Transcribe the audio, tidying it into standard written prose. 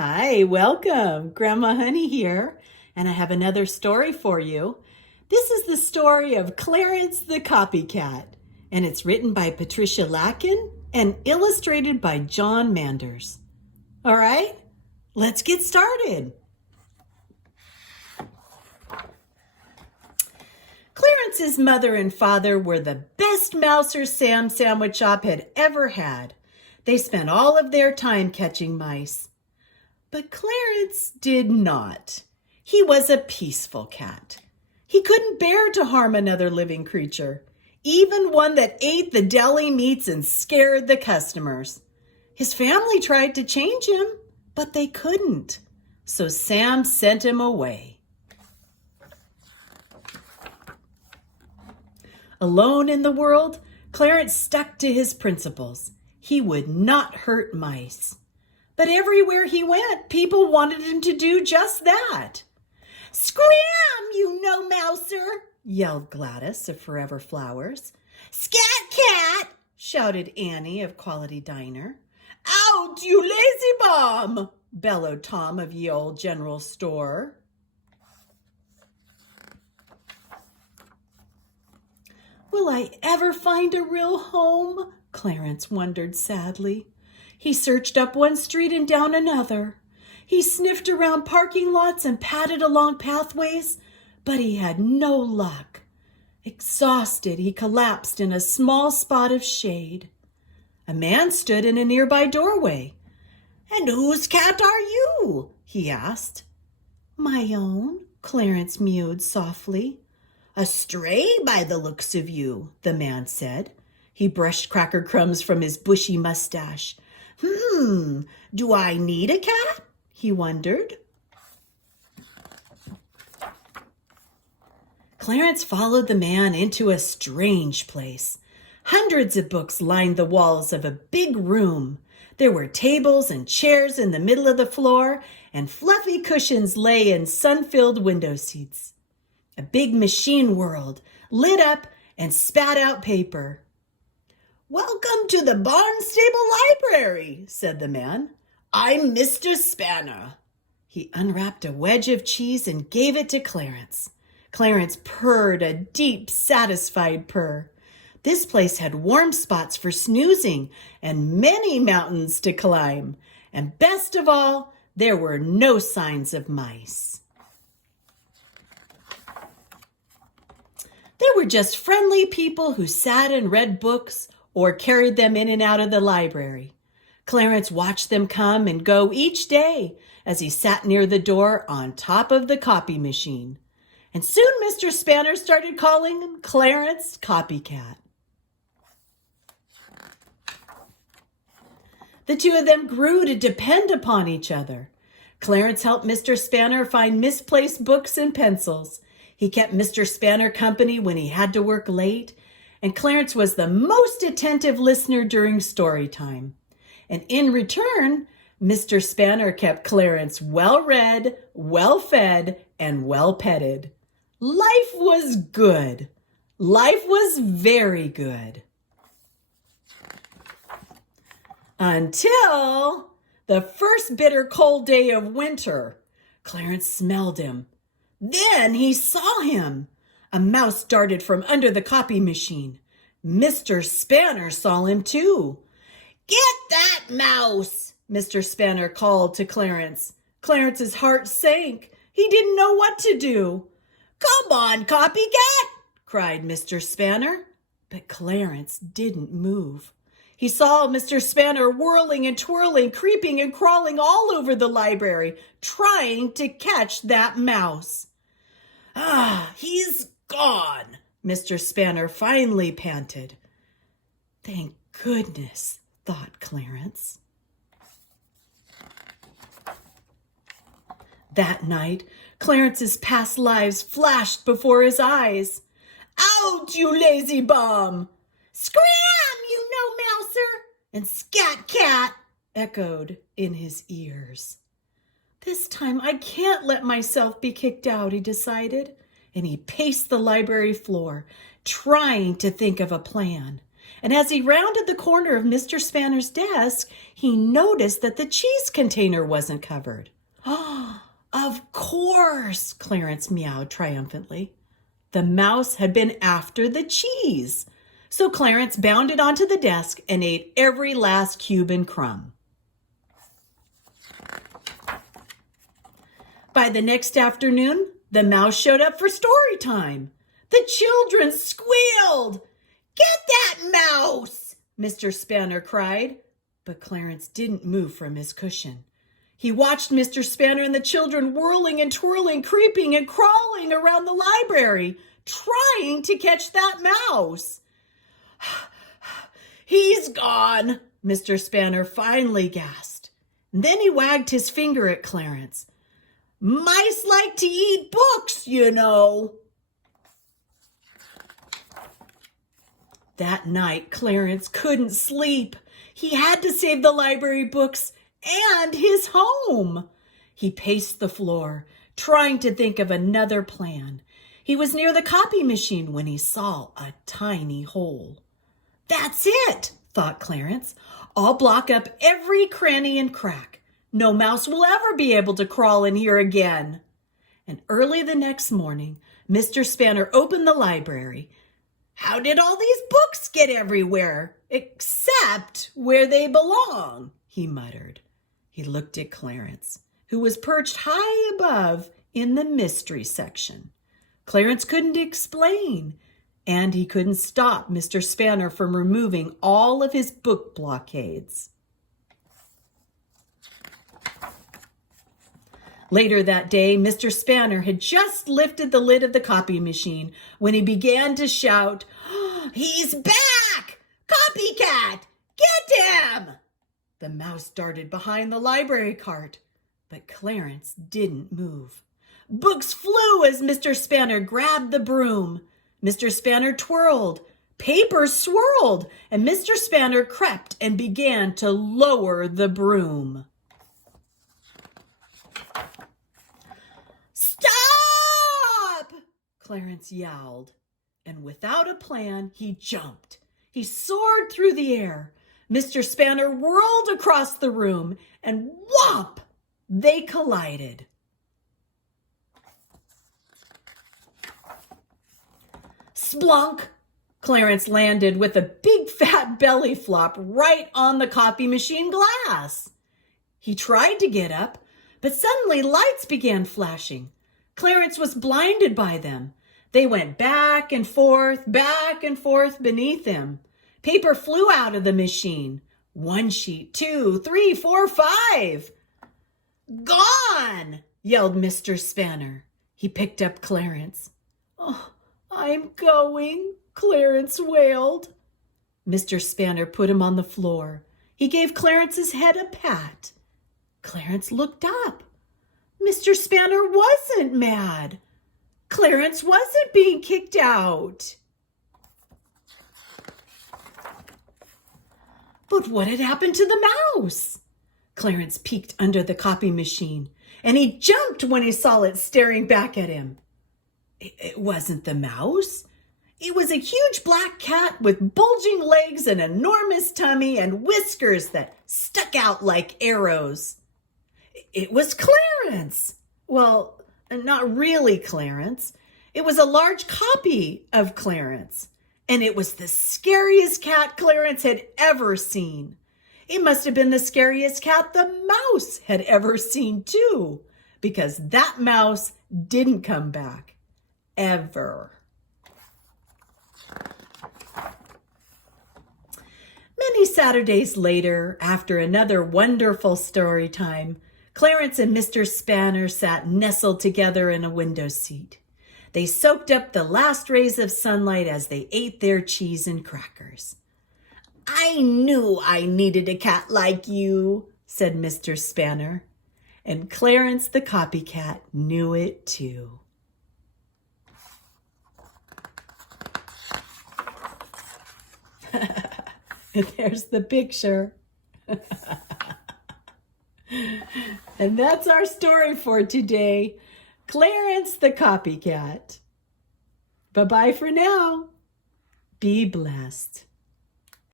Hi, welcome. Grandma Honey here, and I have another story for you. This is the story of Clarence the Copy Cat, and it's written by Patricia Lacken and illustrated by John Manders. All right, let's get started. Clarence's mother and father were the best Mouser Sam sandwich shop had ever had. They spent all of their time catching mice. But Clarence did not. He was a peaceful cat. He couldn't bear to harm another living creature, even one that ate the deli meats and scared the customers. His family tried to change him, but they couldn't. So Sam sent him away. Alone in the world, Clarence stuck to his principles. He would not hurt mice. But everywhere he went, people wanted him to do just that. "Scram, you no-mouser!" yelled Gladys of Forever Flowers. "Scat cat!" shouted Annie of Quality Diner. "Out, you lazy bum!" bellowed Tom of Ye Old General Store. Will I ever find a real home? Clarence wondered sadly. He searched up one street and down another. He sniffed around parking lots and padded along pathways, but he had no luck. Exhausted, he collapsed in a small spot of shade. A man stood in a nearby doorway. "And whose cat are you?" he asked. "My own," Clarence mewed softly. "A stray by the looks of you," the man said. He brushed cracker crumbs from his bushy mustache. Do I need a cat?" he wondered. Clarence followed the man into a strange place. Hundreds of books lined the walls of a big room. There were tables and chairs in the middle of the floor, and fluffy cushions lay in sun-filled window seats. A big machine whirled, lit up, and spat out paper. "Welcome to the Barnstable Library," said the man. "I'm Mr. Spanner." He unwrapped a wedge of cheese and gave it to Clarence. Clarence purred a deep, satisfied purr. This place had warm spots for snoozing and many mountains to climb. And best of all, there were no signs of mice. There were just friendly people who sat and read books or carried them in and out of the library. Clarence watched them come and go each day as he sat near the door on top of the copy machine. And soon Mr. Spanner started calling him Clarence Copy Cat. The two of them grew to depend upon each other. Clarence helped Mr. Spanner find misplaced books and pencils. He kept Mr. Spanner company when he had to work late, and Clarence was the most attentive listener during story time. And in return, Mr. Spanner kept Clarence well-read, well-fed, and well-petted. Life was good. Life was very good. Until the first bitter cold day of winter. Clarence smelled him. Then he saw him. A mouse darted from under the copy machine. Mr. Spanner saw him too. "Get that mouse!" Mr. Spanner called to Clarence. Clarence's heart sank. He didn't know what to do. "Come on, copycat!" cried Mr. Spanner. But Clarence didn't move. He saw Mr. Spanner whirling and twirling, creeping and crawling all over the library, trying to catch that mouse. He's gone," Mr. Spanner finally panted. Thank goodness, thought Clarence. That night, Clarence's past lives flashed before his eyes. "Out, you lazy bum!" "Scram, you no-mouser!" and "Scat cat!" echoed in his ears. This time I can't let myself be kicked out, he decided, and he paced the library floor, trying to think of a plan. And as he rounded the corner of Mr. Spanner's desk, he noticed that the cheese container wasn't covered. "Oh, of course," Clarence meowed triumphantly. The mouse had been after the cheese. So Clarence bounded onto the desk and ate every last cube and crumb. By the next afternoon, the mouse showed up for story time. The children squealed. "Get that mouse!" Mr. Spanner cried. But Clarence didn't move from his cushion. He watched Mr. Spanner and the children whirling and twirling, creeping and crawling around the library, trying to catch that mouse. "He's gone," Mr. Spanner finally gasped. And then he wagged his finger at Clarence. "Mice like to eat books, you know." That night, Clarence couldn't sleep. He had to save the library books and his home. He paced the floor, trying to think of another plan. He was near the copy machine when he saw a tiny hole. "That's it," thought Clarence. "I'll block up every cranny and crack. No mouse will ever be able to crawl in here again." And early the next morning, Mr. Spanner opened the library. "How did all these books get everywhere, except where they belong?" he muttered. He looked at Clarence, who was perched high above in the mystery section. Clarence couldn't explain, and he couldn't stop Mr. Spanner from removing all of his book blockades. Later that day, Mr. Spanner had just lifted the lid of the copy machine when he began to shout, "He's back! Copy Cat! Get him!" The mouse darted behind the library cart, but Clarence didn't move. Books flew as Mr. Spanner grabbed the broom. Mr. Spanner twirled, papers swirled, and Mr. Spanner crept and began to lower the broom. "Stop!" Clarence yowled, and without a plan, he jumped. He soared through the air. Mr. Spanner whirled across the room, and whomp! They collided. Splunk! Clarence landed with a big fat belly flop right on the copy machine glass. He tried to get up, but suddenly lights began flashing. Clarence was blinded by them. They went back and forth beneath him. Paper flew out of the machine. 1 sheet, 2, 3, 4, 5. "Gone!" yelled Mr. Spanner. He picked up Clarence. "Oh, I'm going," Clarence wailed. Mr. Spanner put him on the floor. He gave Clarence's head a pat. Clarence looked up. Mr. Spanner wasn't mad. Clarence wasn't being kicked out. But what had happened to the mouse? Clarence peeked under the copy machine, and he jumped when he saw it staring back at him. It wasn't the mouse. It was a huge black cat with bulging legs, an enormous tummy, and whiskers that stuck out like arrows. It was Clarence. Well, not really Clarence. It was a large copy of Clarence, and it was the scariest cat Clarence had ever seen. It must have been the scariest cat the mouse had ever seen, too, because that mouse didn't come back, ever. Many Saturdays later, after another wonderful story time, Clarence and Mr. Spanner sat nestled together in a window seat. They soaked up the last rays of sunlight as they ate their cheese and crackers. "I knew I needed a cat like you," said Mr. Spanner. And Clarence the Copy Cat knew it too. There's the picture. And that's our story for today. Clarence the Copy Cat. Bye-bye for now. Be blessed.